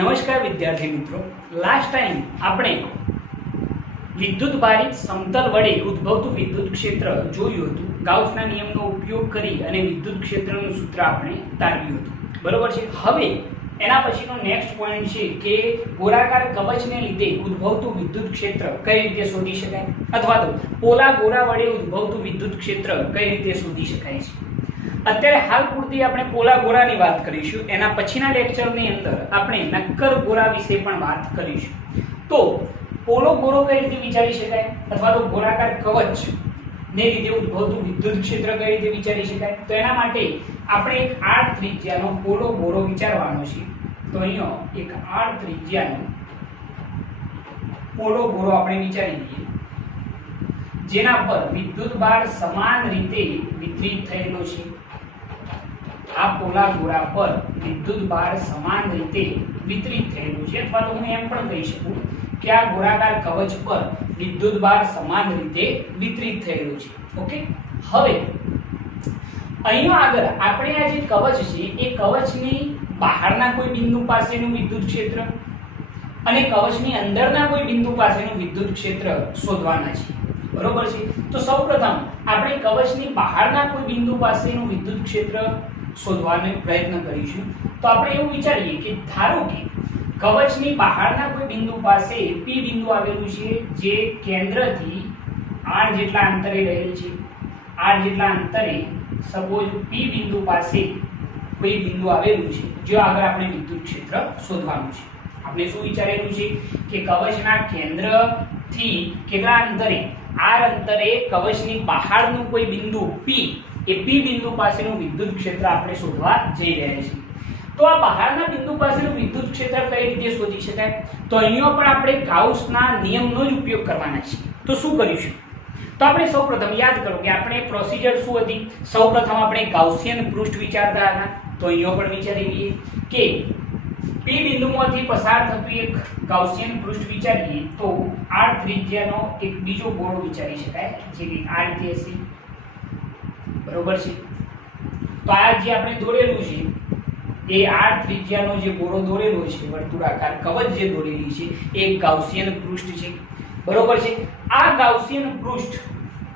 નમસ્કાર વિદ્યાર્થી મિત્રો, લાસ્ટ ટાઈમ આપણે વિદ્યુત ભારિત સમતલ વડે ઉદ્ભવતું વિદ્યુત ક્ષેત્ર જોયું હતું. ગાઉસના નિયમનો ઉપયોગ કરી અને વિદ્યુત ક્ષેત્રનું સૂત્ર આપણે તારવ્યું હતું. બરોબર છે. હવે એના પછીનો નેક્સ્ટ પોઈન્ટ છે કે ગોળાકાર કવચને લીધે ઉદ્ભવતું વિદ્યુત ક્ષેત્ર કઈ રીતે શોધી શકાય, અથવા તો પોલા ગોળા વડે ઉદ્ભવતું વિદ્યુત ક્ષેત્ર કઈ રીતે શોધી શકાય છે. અત્યારે હાલ પૂરતી આપણે પોલા ગોળાની વાત કરીશું. એના પછીના લેક્ચરની અંદર આપણે નક્કર ગોળા વિશે પણ વાત કરીશું. તો પોલો ગોળો કઈ રીતે વિચારી શકાય, અથવા તો ગોળાકાર કવચ ને લીધે ઉદ્ભવતું વિદ્યુત ક્ષેત્ર કઈ રીતે વિચારી શકાય, તો એના માટે આપણે એક r ત્રિજ્યાનો પોલો ગોળો વિચારવાનો છે. તો અહીંયા એક r ત્રિજ્યાનો પોલો ગોળો આપણે વિચારી લઈએ, જેના પર વિદ્યુત ભાર સમાન રીતે વિતરિત થયેલો છે. આ પોલા ગોળા પર વિદ્યુત ભાર સમાન રીતે વિતરિત થયેલો છે, અથવા તો હું એમ પણ કહી શકું કે આ ગોળાકાર કવચ પર વિદ્યુત ભાર સમાન રીતે વિતરિત થયેલો છે. ઓકે, હવે અહીંયા આગળ આપણે આ જે કવચ છે એ કવચની બહારના કોઈ બિંદુ પાસેનું વિદ્યુત ક્ષેત્ર અને કવચની અંદરના કોઈ બિંદુ પાસેનું વિદ્યુત ક્ષેત્ર શોધવાના છે. બરોબર છે. તો સૌપ્રથમ આપણે કવચની બહારના કોઈ બિંદુ પાસેનું વિદ્યુત ક્ષેત્ર શોધવાનો પ્રયત્ન કરીશું. તો આપણે એવું વિચારીએ કે ધારો કે કવચની બહારના કોઈ બિંદુ પાસે P બિંદુ આવેલું છે, જે કેન્દ્રથી r જેટલા અંતરે રહેલ છે. r જેટલા અંતરે સપોઝ P બિંદુ પાસે કોઈ બિંદુ આવેલું છે, જે આગળ આપણે વિદ્યુત ક્ષેત્ર શોધવાનું છે. આપણે શું વિચારેલું છે કે કવચના કેન્દ્રથી કેટલા અંતરે, r અંતરે કવચની બહારનું કોઈ બિંદુ P, એ P બિંદુ પાસેનું વિદ્યુત ક્ષેત્ર આપણે શોધવા જઈ રહ્યા છીએ. તો આ બહારના બિંદુ પાસેનું વિદ્યુત ક્ષેત્ર કઈ રીતે શોધી શકાય, તો અહીંયા પણ આપણે ગાઉસના નિયમનો જ ઉપયોગ કરવાના છે. તો શું કરીશું, તો આપણે સૌપ્રથમ યાદ કરો કે આપણે પ્રોસિજર શું હતી. સૌપ્રથમ આપણે ગાઉસિયન પૃષ્ઠ વિચારતા હતા. તો અહીંયા પણ વિચારી લઈએ કે P બિંદુમાંથી પસાર થતું એક ગાઉસિયન પૃષ્ઠ વિચારીએ તો r ત્રિજ્યાનો એક બીજો ગોળો વિચારી શકાય, જે કે આ રીતે હશે. બરોબર છે. તો આ જે આપણે દોરેલું છે એ r ત્રિજ્યાનો જે ગોળો દોરેલો છે, વર્તુળાકાર કવચ જે દોરેલી છે, એ ગાઉસિયન પૃષ્ઠ છે. બરોબર છે. આ ગાઉસિયન પૃષ્ઠ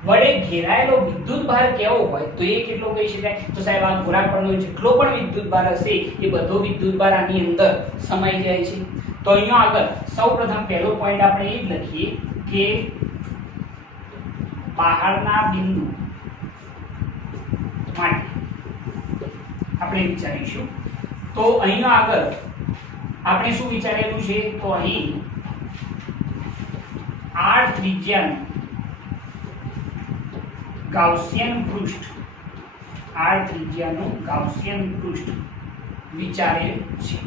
વડે ઘેરાયેલો વિદ્યુત ભાર કેવો હોય, તો એ કેટલો કહી શકાય, તો સાહેબ આ ગોળા પરનો જેટલો પણ વિદ્યુત ભાર હશે એ બધો વિદ્યુત ભાર આની અંદર સમાઈ જાય છે. તો અહીંયા આગળ સૌપ્રથમ પહેલો પોઈન્ટ આપણે એ જ લખીએ કે બહારના બિંદુ માટે આપણે વિચારીશું. તો અહીંયા આગળ આપણે શું વિચારેલું છે, તો અહીં r ત્રિજ્યાનું ગાઉસિયન પૃષ્ઠ, r ત્રિજ્યાનું ગાઉસિયન પૃષ્ઠ વિચારેલ છે.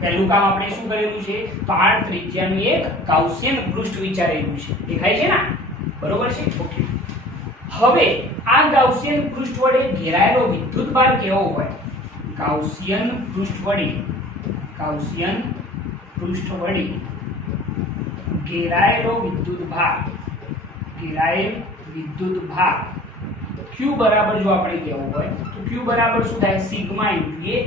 પહેલું કામ આપણે શું કરેલું છે, તો r ત્રિજ્યાનું એક ગાઉસિયન પૃષ્ઠ વિચારેલું છે. દેખાય છે ને? બરોબર છે. ઓકે, હવે આ ગાઉસિયન પૃષ્ઠ વડે ઘેરાયેલો વિદ્યુત ભાર કેવો હોય, ગાઉસિયન પૃષ્ઠ વડે ઘેરાયેલો વિદ્યુત ભાર q બરાબર જો આપણે કહેવું હોય તો q બરાબર શું થાય, સિગ્મા ઇન્ટુ a.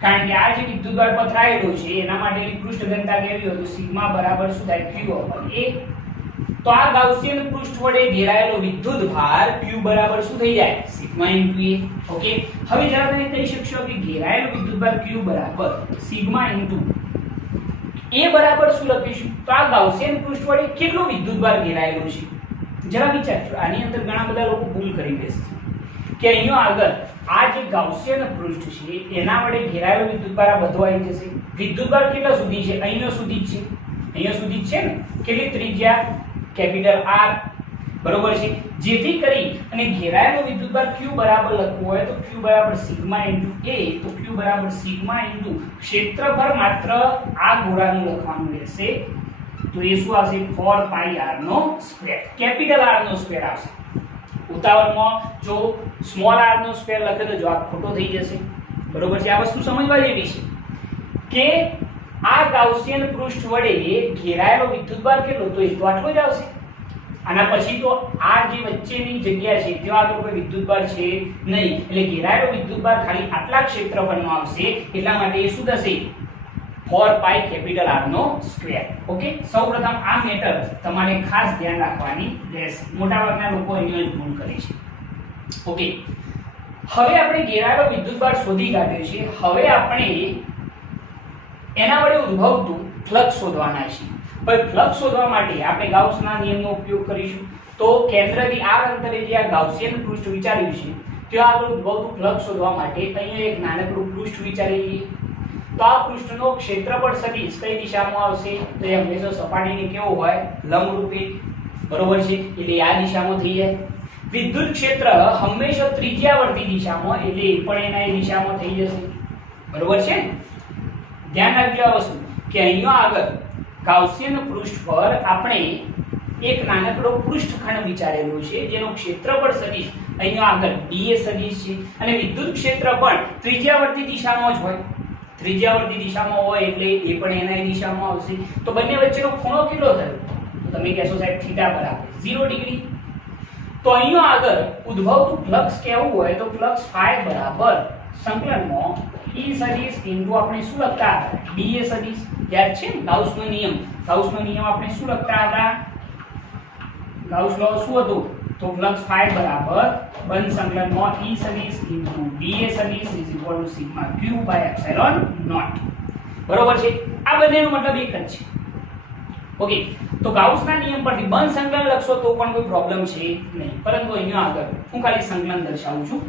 કારણ કે આ જે વિદ્યુત ભાર પથરાયેલો છે એના માટેની પૃષ્ઠ ઘનતા કેવી હોય, તો સિગ્મા બરાબર શું થાય, q upon a. તો આ ગાઉસિયન પૃષ્ઠ વડે ઘેરાયેલો વિદ્યુત ભાર q બરાબર શું થઈ જાય, સિગ્મા ઇન્ટુ a. ઓકે, હવે જરા તમે કહી શકશો કે ઘેરાયેલો વિદ્યુત ભાર q બરાબર સિગ્મા ઇન્ટુ a બરાબર શું લખીશું, તો આ ગાઉસિયન પૃષ્ઠ વડે કેટલો વિદ્યુત ભાર ઘેરાયેલો છે, જરા વિચારજો. આની અંદર ઘણા બધા લોકો ભૂલ કરી બેસે કે અહીંયા આગળ આ જે ગાઉસિયન પૃષ્ઠ છે એના વડે ઘેરાયેલો વિદ્યુત ભાર આ બધો આવી જશે. વિદ્યુત ભાર કેટલા સુધી છે, અહીંયા સુધી જ છે. અહીંયા સુધી જ છે ને, કેટલી ત્રિજ્યા, કેપિટલ R. બરોબર છે. જેથી કરી અને ઘેરાયેલો વિદ્યુતભાર q બરાબર લખવું હોય તો q બરાબર સિગ્મા ઇન્ટુ a, તો q બરાબર સિગ્મા ઇન્ટુ ક્ષેત્રફળ માત્ર આ ગોળાનું લખવાનું રહેશે. તો એ શું આવશે, 4 pi r નો સ્ક્વેર, કેપિટલ R નો સ્ક્વેર આવશે. ઉતાવળમાં જો સ્મોલ r નો સ્ક્વેર લખે તો જવાબ ખોટો થઈ જશે. બરોબર છે. આ વસ્તુ સમજવા જેવી છે કે આ ગાઉસિયન પૃષ્ઠ વડે ઘેરાયેલો વિદ્યુતભાર કેટલો, તો એ તો આટલો જ આવશે. આના પછી તો આ જે વચ્ચેની જગ્યા છે ત્યાં આગળ કોઈ વિદ્યુતભાર છે નહીં, એટલે ઘેરાયેલો વિદ્યુતભાર ખાલી આટલા ક્ષેત્રફળનો આવશે. એટલા માટે એ શું થશે, 4 પાઈ કેપિટલ R નો સ્ક્વેર. ઓકે, સૌપ્રથમ આ મેટર તમારે ખાસ ધ્યાન રાખવાની રહેશે. મોટાભાગના લોકો અહીંયા જ ભૂલ કરે છે. ઓકે, હવે આપણે ઘેરાયેલો વિદ્યુતભાર શોધી કાઢ્યો છે. હવે આપણે એના વડે ઉદ્ભવતું ફ્લક્સ શોધવાના છે. હવે ફ્લક્સ શોધવા માટે આપણે ગાઉસના નિયમનો ઉપયોગ કરીશું. તો કેન્દ્રથી r અંતરે જે આ ગાઉસિયન પૃષ્ઠ વિચાર્યું છે ત્યાં આગળ ઉદ્ભવતું ફ્લક્સ શોધવા માટે અહીંયા એક નાનકડું પૃષ્ઠ વિચારી લઈએ. તો આ પૃષ્ઠનો ક્ષેત્રફળ સદિશ કઈ દિશામાં આવશે? તો એ હંમેશા સપાટીને કેવો હોય? લંબરૂપે. બરોબર છે, એટલે આ દિશામાં થઈ જાય. વિદ્યુત ક્ષેત્ર હંમેશા ત્રિજ્યાવર્તી દિશામાં, એટલે એ પણ એના એ દિશામાં થઈ જશે. બરોબર છે. ધ્યાન રાખજો આ વસ્તુ કે અહીંયા આગળ ગાઉસિયન પૃષ્ઠ પર આપણે એક નાનકડો પૃષ્ઠખંડ વિચારેલો છે જેનો ક્ષેત્રફળ સદિશ અહીંયા આગળ dA સદિશ છે અને વિદ્યુત ક્ષેત્ર પણ ત્રિજ્યાવર્તી દિશામાં જ હોય. ત્રિજ્યાવર્તી દિશામાં હોય એટલે એ પણ એના એ દિશામાં આવશે. તો બંને વચ્ચેનો ખૂણો કેટલો થયો? તો તમે કહેશો સાહેબ થીટા બરાબર 0 ડિગ્રી. તો અહીંયા આગળ ઉદ્ભવતું ફ્લક્સ કેવું હોય? તો ફ્લક્સ phi બરાબર સંકલનમાં E સદિશ ઇન્ટુ આપણે શું લખતા હતા? dA સદિશ. યાદ છે ગાઉસનો નિયમ? ગાઉસનો નિયમ આપણે શું લખતા હતા? ગાઉસ લો શું હતું? તો ફ્લક્સ phi બરાબર બંધ સંકલનમાં E સદિશ ઇન્ટુ dA સદિશ is equal to sigma q by epsilon naught. બરોબર છે. આ બંનેનો મતલબ એક જ છે. ઓકે, તો ગાઉસના નિયમ પરથી બંધ સંકલન લખશો તો પણ કોઈ પ્રોબ્લેમ છે નહીં, પરંતુ અહીંયા આગળ હું ખાલી સંકલન દર્શાવું છું.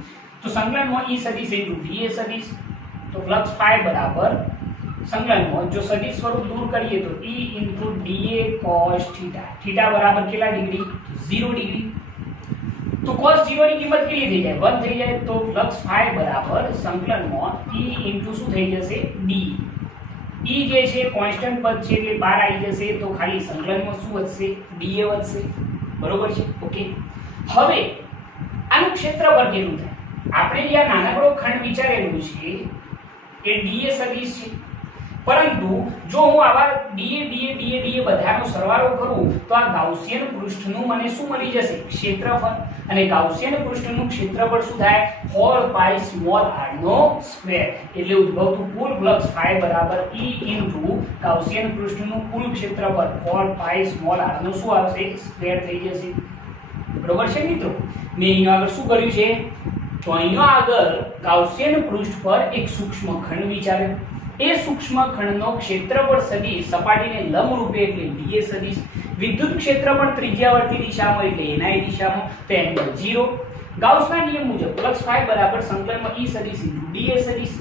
તો સંકલનમાં E સદિશ ઇન્ટુ dA સદિશ, તો ફ્લક્સ phi બરાબર સંકલનમાં જો સદિશ સ્વરૂપ દૂર કરીએ તો E into dA cos theta. Theta બરાબર કેટલા ડિગ્રી? 0 ડિગ્રી. તો cos 0 ની કિંમત કેટલી થઈ જાય? 1 થઈ જાય. તો ફ્લક્સ phi બરાબર સંકલનમાં E ઇન્ટુ શું થઈ જશે? d. E જે છે કોન્સ્ટન્ટ પદ છે એટલે બહાર આવી જશે. તો ખાલી સંકલનમાં શું વધશે? dA વધશે. બરોબર છે. ઓકે, હવે આનું ક્ષેત્રફળ કેટલું થાય? આપણે જે આ નાનકડો ખંડ વિચારેલું છે એ dA સદિશ છે, પરંતુ જો હું આવા dA બધાનો સરવાળો કરું તો આ ગાઉસિયન પૃષ્ઠનું મને શું મળી જશે? ક્ષેત્રફળ. અને ગાઉસિયન પૃષ્ઠનું ક્ષેત્રફળ શું થાય? 4 પાઈ સ્મોલ r નો સ્ક્વેર. એટલે ઉદ્ભવતું કુલ ફ્લક્સ phi બરાબર E ઇન્ટુ ગાઉસિયન પૃષ્ઠનું કુલ ક્ષેત્રફળ 4 પાઈ સ્મોલ r નો શું આવશે? સ્ક્વેર થઈ જશે. બરોબર છે મિત્રો? મેં અહીંયા આગળ શું કર્યું છે? તો અહીંયા આગળ ગાઉસિયન પૃષ્ઠ પર એક સૂક્ષ્મ ખંડ વિચારે. એ સૂક્ષ્મ ખંડનો ક્ષેત્રફળ સદિશ સપાટીને લંબરૂપે એટલે dA સદિશ. વિદ્યુત ક્ષેત્ર પણ ત્રિજ્યાવર્તી દિશામાં એટલે એના એ દિશામાં, તો એંગલ 0. ગાઉસના નિયમ મુજબ ફ્લક્સ phi બરાબર સંકલનમાં E સદિશ ઇન્ટુ dA સદિશ.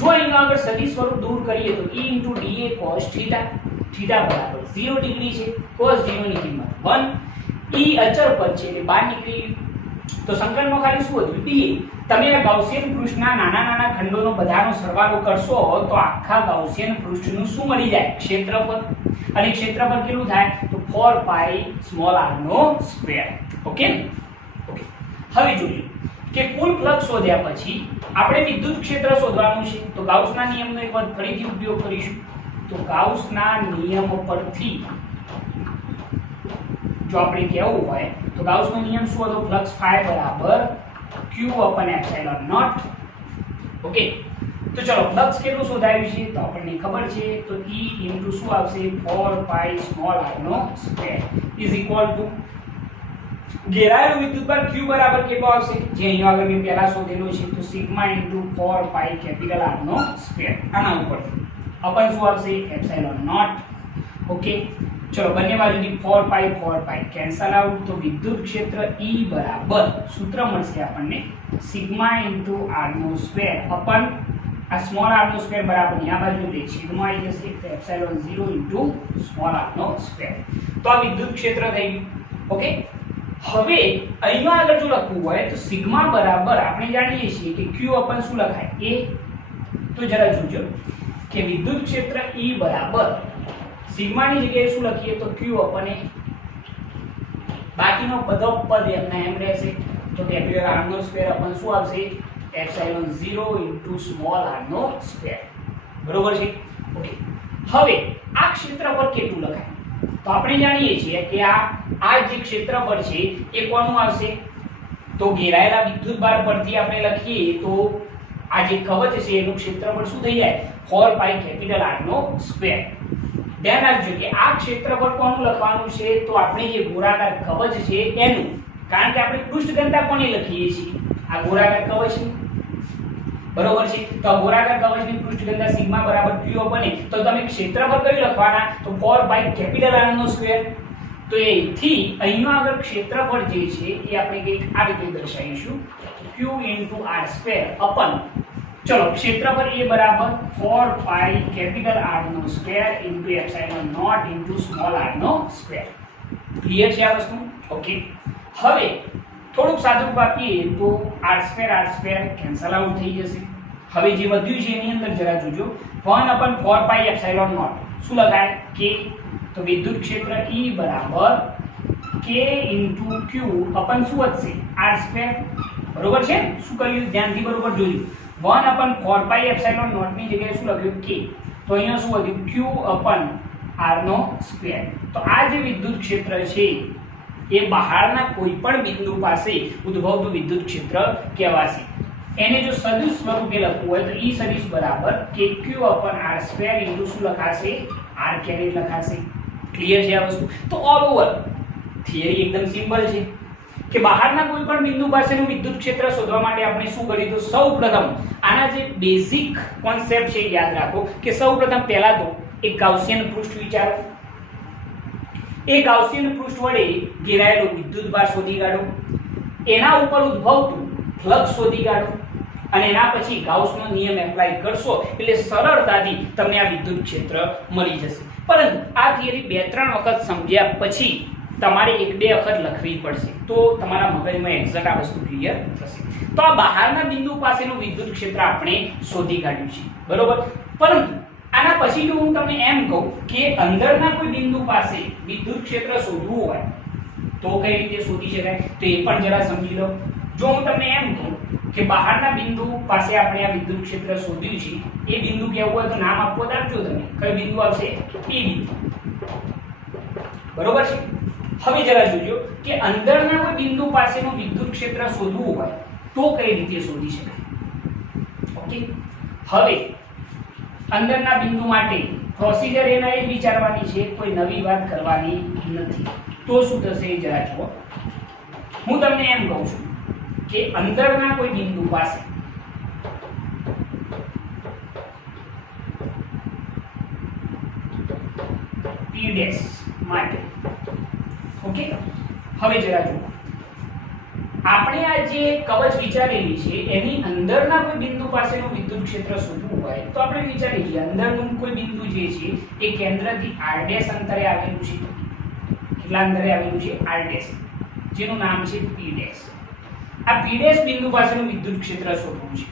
જો અહીંયા આગળ સદિશ સ્વરૂપ દૂર કરીએ તો E into dA cos theta. Theta બરાબર 0 ડિગ્રી છે. cos 0 ની કિંમત 1. E અચળ પદ છે એટલે બહાર નીકળી. તો સંકલનમાં ખાલી શું હતું? dA. તમે આ ગાઉસિયન પૃષ્ઠના નાના ખંડોનો બધાનો સરવાળો કરશો તો આખા ગાઉસિયન પૃષ્ઠનું શું મળી જાય? ક્ષેત્રફળ. અને ક્ષેત્રફળ કેટલું થાય? તો 4 પાઈ સ્મોલ r નો સ્ક્વેર. Okay, okay. હવે જોઈએ કે કુલ ફ્લક્સ શોધ્યા પછી આપણે વિદ્યુત ક્ષેત્ર શોધવાનું છે. તો ગાઉસના નિયમનો એક વાર ફરીથી ઉપયોગ કરીશું. તો ગાઉસના નિયમ પરથી જો આપણે કહેવું હોય તો ગાઉસનો નિયમ શું હતો? ફ્લક્સ phi બરાબર q upon epsilon naught. Okay, તો ચલો ફ્લક્સ કેટલું શોધાયું છે? તો આપણને ખબર છે. તો E ઇન્ટુ શું આવશે? 4 પાઈ સ્મોલ r નો સ્ક્વેર ઇઝ ઇક્વલ ટુ ઘેરાયેલો વિદ્યુતભાર q બરાબર કેટલો આવશે? જે અહીંયા આગળ મેં પહેલા શોધેલો છે. તો sigma into 4 pi capital R નો સ્ક્વેર. આના ઉપરથી અપન શું આવશે? Epsilon not. ઓકે, ચલો બંને બાજુથી 4 પાઈ કેન્સલ આઉટ. તો વિદ્યુત ક્ષેત્ર E બરાબર સૂત્ર મળશે આપણને સિગ્મા ઇન્ટુ r નો સ્ક્વેર અપન આ સ્મોલ r નો સ્ક્વેર બરાબર આ બાજુ એટલે છેદમાં આવી જશે. તો એપ્સિલોન 0 ઇન્ટુ સ્મોલ r નો સ્ક્વેર. તો આ વિદ્યુત ક્ષેત્ર થઈ ગયું. ઓકે, હવે અહીંયા આગળ જો લખવું હોય તો સિગ્મા બરાબર આપણે જાણીએ છીએ કે q અપન શું લખાય? a. તો જરા જોજો કે વિદ્યુત ક્ષેત્ર E બરાબર સિગ્માની જગ્યાએ શું લખીએ? તો q અપન a. બાકીનો બધો પદ એમના એમ રહેશે. તો કેપિટલ R નો સ્ક્વેર અપન શું આવશે? એપ્સિલોન 0 ઇન્ટુ સ્મોલ r નો સ્ક્વેર. બરોબર છે? ઓકે, હવે આ ક્ષેત્રફળ કેટલું લખાય? તો આપણે જાણીએ છીએ કે આ જે ક્ષેત્રફળ છે એ કોનું આવશે? તો ઘેરાયેલા વિદ્યુતભાર પરથી આપણે લખીએ તો આ જે કવચ છે એનું ક્ષેત્રફળ શું થઈ જાય 4 પાઈ કેપિટલ R નો સ્ક્વેર. ધ્યાન રાખજો કે આ ક્ષેત્રફળ કોનું લખવાનું છે તો આપણે જે ગોળાકાર કવચ છે એનું, કારણ કે આપણે પૃષ્ઠ ઘનતા કોને લખીએ છીએ આ ગોળાકાર કવચની, બરોબર છે. તો આ ગોળાકાર કવચની પૃષ્ઠ ઘનતા સિગ્મા બરાબર q બને તો તમે ક્ષેત્રફળ કયું લખવાના તો 4 પાઈ કેપિટલ R નો સ્ક્વેર. તો એથી અહીંયા આગળ ક્ષેત્રફળ જે છે એ આપણે કંઈક આ રીતે દર્શાવીશું q r² અપન, ચલો ક્ષેત્રફળ એ બરાબર 4 પાઈ કેપિટલ R નો square into epsilon not into small r નો સ્ક્વેર. ક્લિયર છે આ વસ્તુ? ઓકે. હવે થોડુંક સાદું આપીએ તો r² કેન્સલ આઉટ થઈ જશે. હવે જે વધ્યું છે એની અંદર જરા જોજો 1/4 પાઈ એપ્સિલોન નોટ શું લખાય k, તો વિદ્યુત ક્ષેત્ર E બરાબર k ઇન્ટુ q અપન શું વધશે r². બરોબર છે? શું કર્યું ધ્યાનથી બરોબર જોયું. 1/4 પાઈ એપ્સિલોન નોટ ની જગ્યાએ શું લખ્યું k, તો અહીંયા શું વધ્યું q અપન r નો સ્ક્વેર. તો આ જે વિદ્યુત ક્ષેત્ર છે એ બહારના કોઈ પણ બિંદુ પાસે ઉદ્ભવતું વિદ્યુત ક્ષેત્ર કહેવાશે. એને જો સદિશ સ્વરૂપે લખવું હોય તો E સદિશ બરાબર kq અપન r² ઇન્ટુ શું લખાશે r કેરેટ લખાશે. ક્લિયર છે આ વસ્તુ? તો ઓલ ઓવર થિયરી એકદમ સિમ્પલ છે કે બહારના કોઈ પણ બિંદુ પાસેનું વિદ્યુત ક્ષેત્ર શોધવા માટે આપણે શું કર્યું તો સૌપ્રથમ આના જે બેઝિક કોન્સેપ્ટ છે યાદ રાખો કે સૌપ્રથમ પહેલા તો એક ગાઉસિયન પૃષ્ઠ વિચારો. એ ગાઉસિયન પૃષ્ઠ વડે ઘેરાયેલો વિદ્યુતભાર શોધી કાઢો, એના ઉપર ઉદ્ભવતું ફ્લક્સ શોધી કાઢો અને એના પછી ગાઉસનો નિયમ એપ્લાય કરશો એટલે સરળતાથી તમને આ વિદ્યુત ક્ષેત્ર મળી જશે. પરંતુ આ થિયરી 2-3 વખત સમજ્યા પછી તમારે 1-2 વખત લખવી પડશે તો તમારા મગજમાં એક્ઝેક્ટ આ વસ્તુ ક્લિયર થશે. તો આ બહારના બિંદુ પાસેનું વિદ્યુત ક્ષેત્ર આપણે શોધી કાઢ્યું છે, બરોબર. પરંતુ આના પછી જો હું તમને એમ કહું કે અંદરના કોઈ બિંદુ પાસે વિદ્યુત ક્ષેત્ર શોધવું હોય તો કઈ રીતે શોધી શકાય તો એ પણ જરા સમજી લો. જો હું તમને એમ કહું કે બહારના બિંદુ પાસે આપણે આ વિદ્યુત ક્ષેત્ર શોધ્યું છે, એ બિંદુ કેવું હોય તો નામ આપો તો આપજો તમે. કયું બિંદુ આવશે? P બિંદુ, બરોબર છે. હવે જરા જોજો કે અંદરના કોઈ બિંદુ પાસેનું વિદ્યુત ક્ષેત્ર શોધવું હોય તો કઈ રીતે શોધી શકાય. ઓકે. હવે અંદરના બિંદુ માટે પ્રોસિજર એના એ વિચારવાની છે, કોઈ નવી વાત કરવાની નથી. તો શું થશે એ જરા જુઓ. હું તમને એમ કહું છું કે અંદરના કોઈ બિંદુ પાસે P' માટે, ઓકે. હવે જરા જુઓ, આપણે આ જે કવચ વિચારેલી છે એની અંદરના કોઈ બિંદુ પાસેનું વિદ્યુત ક્ષેત્ર શોધવું હોય તો આપણે વિચારી લઈએ અંદરનું કોઈ બિંદુ જે છે એ કેન્દ્રથી r' અંતરે આવેલું છે. કેટલા અંતરે આવેલું છે? r', જેનું નામ છે P'. આ P' બિંદુ પાસેનું વિદ્યુત ક્ષેત્ર શોધવું છે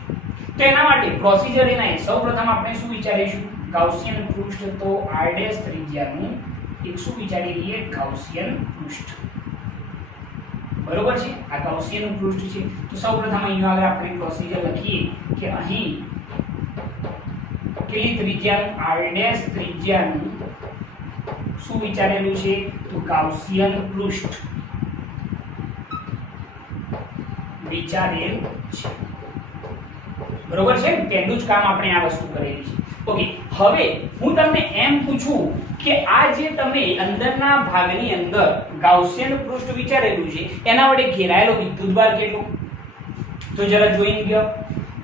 તો એના માટે પ્રોસિજર એના સૌપ્રથમ આપણે શું વિચારીશું ગાઉસિયન પૃષ્ઠ. તો r' ત્રિજ્યાનું એક શું વિચારી લઈએ ગાઉસિયન પૃષ્ઠ, બરોબર છે. આ ગાઉસિયન પૃષ્ઠ છે તો સૌપ્રથમ અહીંયા આગળ આપણે પ્રોસિજર લખીએ કે અહીં કેટલી ત્રિજ્યાનું r' ત્રિજ્યાનું શું વિચારેલું છે તો ગાઉસિયન પૃષ્ઠ વિચારેલ છે, બરોબર છે. પહેલું જ કામ આપણે આ વસ્તુ કરેલી છે. ઓકે. હવે હું તમને એમ પૂછું કે આ જે તમે અંદરના ભાગની અંદર ગાઉસિયન પૃષ્ઠ વિચારેલું છે એના વડે ઘેરાયેલો વિદ્યુતભાર કેટલો તો જરા જોઈ ગયો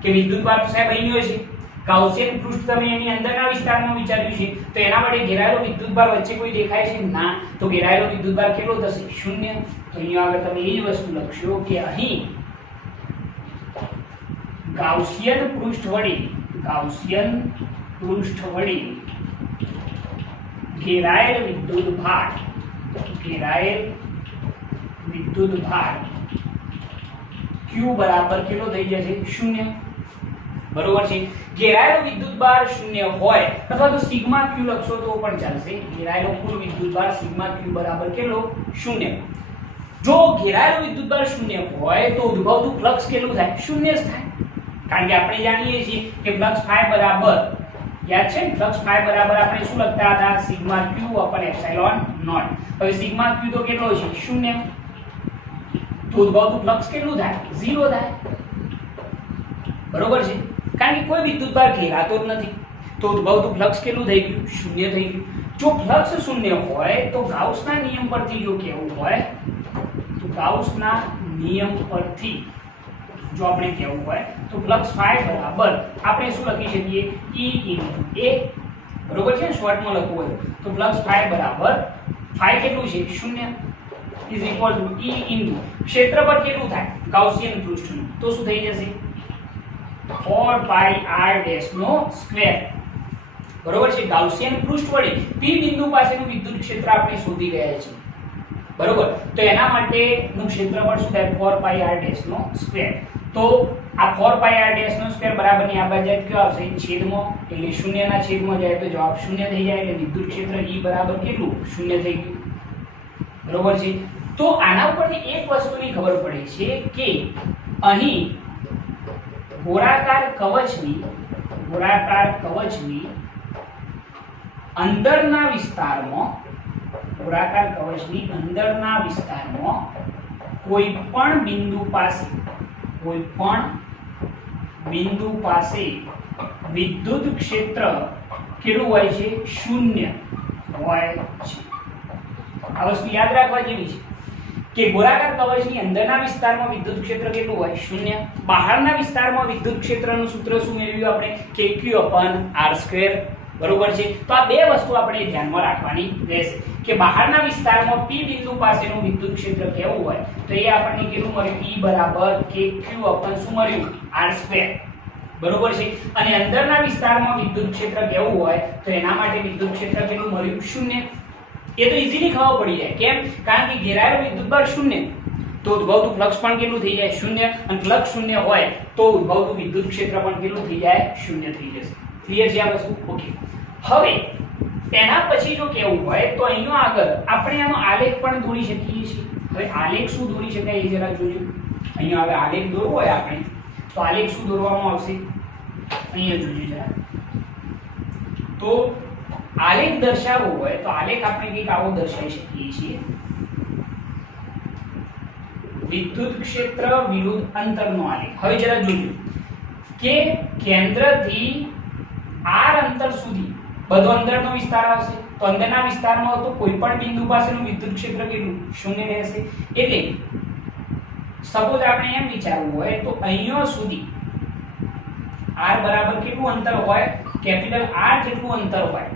કે વિદ્યુતભાર સાહેબ અહીં હોય છે. ગાઉસિયન પૃષ્ઠ તમે એની અંદરના વિસ્તારમાં વિચાર્યું છે તો એના વડે ઘેરાયેલો વિદ્યુતભાર વચ્ચે કોઈ દેખાય છે ના, તો ઘેરાયેલો વિદ્યુતભાર કેટલો થશે? 0. તો અહીંયા આગળ તમે એ જ વસ્તુ લખશો કે અહીં ગાઉસિયન પૃષ્ઠ વડે ઘેરાયેલ વિદ્યુતભાર q બરાબર કેટલો થઈ જશે? 0. બરોબર છે. ઘેરાયેલો વિદ્યુતભાર 0 હોય અથવા તો સિગ્મા q લખશો તો પણ ચાલશે. ઘેરાયેલો કુલ વિદ્યુતભાર સિગ્મા q બરાબર કેટલો? 0. જો ઘેરાયેલો વિદ્યુતભાર 0 હોય તો ઉદ્ભવતું ફ્લક્સ કેટલું થાય? 0 જ થાય. કારણ કે આપણે જાણીએ છીએ કે ફ્લક્સ φ બરાબર, યાદ છે ને, ફ્લક્સ φ બરાબર આપણે શું લખતા હતા? Sigma q upon epsilon not. હવે સિગ્મા q તો કેટલો છે? 0. તો ઉદ્ભવતું ફ્લક્સ કેટલું થાય? 0 થાય. બરોબર છે, કારણ કે કોઈ વિદ્યુતભાર ઘેરાતો જ નથી, તો ઉદ્ભવતું ફ્લક્સ કેટલું થઈ ગયું? શૂન્ય થઈ ગયું. જો ફ્લક્સ શૂન્ય હોય તો ગાઉસના નિયમ પરથી જો કહેવું હોય તો ગાઉસના નિયમ પરથી જો આપણે કહેવું હોય તો ફ્લક્સ ફાઈ બરાબર આપણે શું લખી શકીએ? E * A. બરોબર છે, શોર્ટમાં લખવું હોય તો ફ્લક્સ ફાઈ બરાબર ફાઈ કેટલું છે? શૂન્ય ઇઝ ઇક્વલ ટુ E * ક્ષેત્રફળ કેટલું થાય ગાઉસિયન પૃષ્ઠનું? તો શું થઈ જશે? 4 પાઈ r ડેશ નો સ્ક્વેર. બરોબર છે, ગાઉસિયન પૃષ્ઠ વડે P બિંદુ પાસેનું વિદ્યુત ક્ષેત્ર આપણે શોધી ગયા છીએ. બરોબર, તો એના માટેનું ક્ષેત્રફળ શું થાય? 4 પાઈ r ડેશ નો સ્ક્વેર. તો આ 4 પાઈ r ડેશ નો સ્ક્વેર બરાબર ની આ બાજુ કયો આવશે? છેદમાં, એટલે શૂન્યના છેદમાં જાય તો જવાબ શૂન્ય થઈ જાય, એટલે વિદ્યુત ક્ષેત્ર E બરાબર કેટલું? શૂન્ય થઈ ગયું. બરોબર છે, તો આના ઉપરથી એક વસ્તુની ખબર પડે છે કે અહીં ગોળાકાર કવચની અંદરના વિસ્તારમાં કોઈ પણ બિંદુ પાસે વિદ્યુત ક્ષેત્ર કેટલું હોય છે? શૂન્ય હોય છે. આ વસ્તુ યાદ રાખવા જેવી છે કે ગોળાકાર કવચની અંદરના વિસ્તારમાં વિદ્યુત ક્ષેત્ર કેટલું હોય? શૂન્ય. બહારના વિસ્તારમાં વિદ્યુત ક્ષેત્રનું સૂત્ર શું મેળવ્યું આપણે? kq/r². બરોબર છે, તો આ બે વસ્તુ આપણે ધ્યાનમાં રાખવાની રહેશે કે બહારના વિસ્તારમાં P બિંદુ પાસેનું વિદ્યુત ક્ષેત્ર કેવું હોય તો એ આપણને કેટલું મળ્યું? E બરાબર kq/ શું મળ્યું? r². બરોબર છે, અને અંદરના વિસ્તારમાં વિદ્યુત ક્ષેત્ર કેવું હોય તો એના માટે વિદ્યુત ક્ષેત્ર કેટલું મળ્યું? શૂન્ય. એ તો ઈઝીલી ખબર પડી જાય. કેમ? કારણ કે ઘેરાયેલો વિદ્યુતભાર શૂન્ય તો ઉદ્ભવતું ફ્લક્સ પણ કેટલું થઈ જાય? શૂન્ય. અને ફ્લક્સ શૂન્ય હોય તો ઉદ્ભવતું વિદ્યુત ક્ષેત્ર પણ કેટલું થઈ જાય? શૂન્ય થઈ જશે. ક્લિયર છે આ વસ્તુ? ઓકે. હવે તેના પછી જો કેવું હોય તો અહીંનો આગળ આપણે આનો આલેખ પણ દોરી શકીએ છીએ. હવે આલેખ શું દોરી શકાય એ જરા જોજો. અહીંયા હવે આલેખ દોરવો હોય આપણે તો આલેખ શું દોરવામાં આવશે? અહીંયા જોજો જરા. તો આલેખ દર્શાવવો હોય તો આલેખ આપણે કંઈક આવો દર્શાવી શકીએ છીએ. વિદ્યુત ક્ષેત્ર વિરુદ્ધ અંતરનો આલેખ. હવે જરા જોજો કે કેન્દ્રથી r અંતર સુધી બધો અંદરનો વિસ્તાર આવશે, તો અંદરના વિસ્તારમાં તો કોઈ પણ બિંદુ પાસેનું વિદ્યુત ક્ષેત્ર કેટલું? શૂન્ય રહેશે. એટલે સપોઝ આપણે એમ વિચારવું હોય તો અહીંયા સુધી r બરાબર કેટલું અંતર હોય? કેપિટલ R જેટલું અંતર હોય.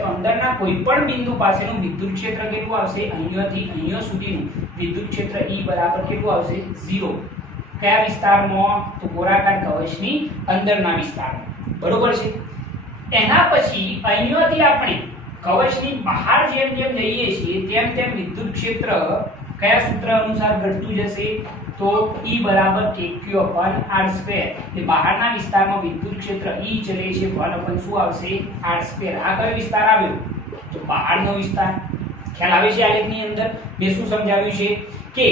તો અંદરના કોઈ પણ બિંદુ પાસેનું વિદ્યુત ક્ષેત્ર કેટલું આવશે? અહીંયાથી અહીંયા સુધીનું વિદ્યુત ક્ષેત્ર E બરાબર કેટલું આવશે? 0. કયા વિસ્તારમાં? તો ગોળાકાર કવચની અંદરના વિસ્તારમાં. બરોબર છે, એના પછી અહીંયાથી આપણે કવચની બહાર જેમ જેમ જઈએ છીએ તેમ તેમ વિદ્યુત ક્ષેત્ર કયા સૂત્ર અનુસાર ઘટતું જશે? તો E બરાબર kq/r². એટલે બહારના વિસ્તારમાં વિદ્યુત ક્ષેત્ર E ચલે છે 1/ શું આવશે? r². આ કયો વિસ્તાર આવ્યો? તો બહારનો વિસ્તાર. ખ્યાલ આવે છે આલેખની અંદર મેં શું સમજાવ્યું છે કે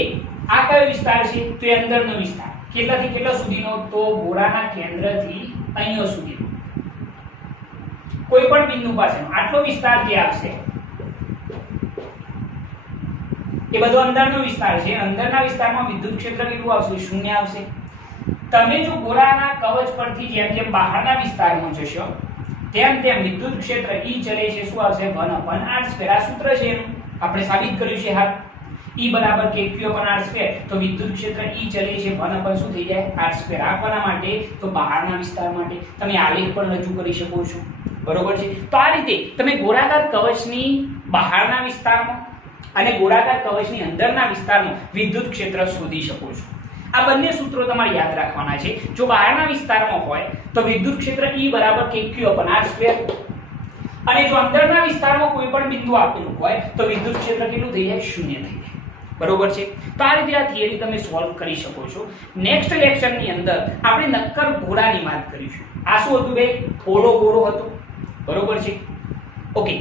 આ કયો વિસ્તાર છે? તો એ અંદરનો વિસ્તાર. કેટલાથી કેટલા સુધીનો? તો ગોળાના કેન્દ્રથી અહીંયા સુધી કોઈ પણ બિંદુ પાસેનો આટલો વિસ્તાર જે આવશે એ બધો અંદરનો વિસ્તાર છે. અંદરના વિસ્તારમાં વિદ્યુત ક્ષેત્ર કેટલું આવશે? શૂન્ય આવશે. તમે જો ગોળાના કવચ પરથી જેમ જેમ બહારના વિસ્તારમાં જશો તેમ તેમ વિદ્યુત ક્ષેત્ર E ચલે છે શું આવશે? 1/r². આ સૂત્ર છે એનું આપણે સાબિત કર્યું છે. હા, E બરાબર kq/r². તો વિદ્યુત ક્ષેત્ર E ચલે છે 1/ શું થઈ જાય? r². આ કોના માટે? તો બહારના વિસ્તાર માટે. તમે આલેખ પણ રજૂ કરી શકો છો. બરોબર છે, તો આ રીતે તમે ગોળાકાર કવચની બહારના વિસ્તારમાં અને ગોળાકાર કવચની અંદરના વિસ્તારમાં વિદ્યુત ક્ષેત્ર શોધી શકો છો. આ બંને સૂત્રો તમારે યાદ રાખવાના છે. જો બહારના વિસ્તારમાં હોય તો વિદ્યુત ક્ષેત્ર E બરાબર kq/r². અને જો અંદરના વિસ્તારમાં કોઈ પણ બિંદુ આપેલું હોય તો વિદ્યુત ક્ષેત્ર કેટલું થઈ જાય? શૂન્ય થઈ જાય. બરોબર છે, તો આ રીતે આ થિયરી તમે સોલ્વ કરી શકો છો. નેક્સ્ટ લેક્ચરની અંદર આપણે નક્કર ગોળાની વાત કરીશું. આ શું હતું બે? પોલો ગોળો હતો. બરોબર છે, ઓકે.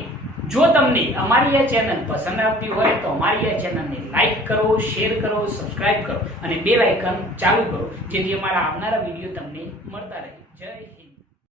જો તમને અમારી આ ચેનલ પસંદ આવતી હોય તો અમારી આ ચેનલને લાઈક કરો, શેર કરો, સબસ્ક્રાઇબ કરો અને બેલ આઇકન ચાલુ કરો જેથી અમારા આવનારા વિડીયો તમને મળતા રહે. જય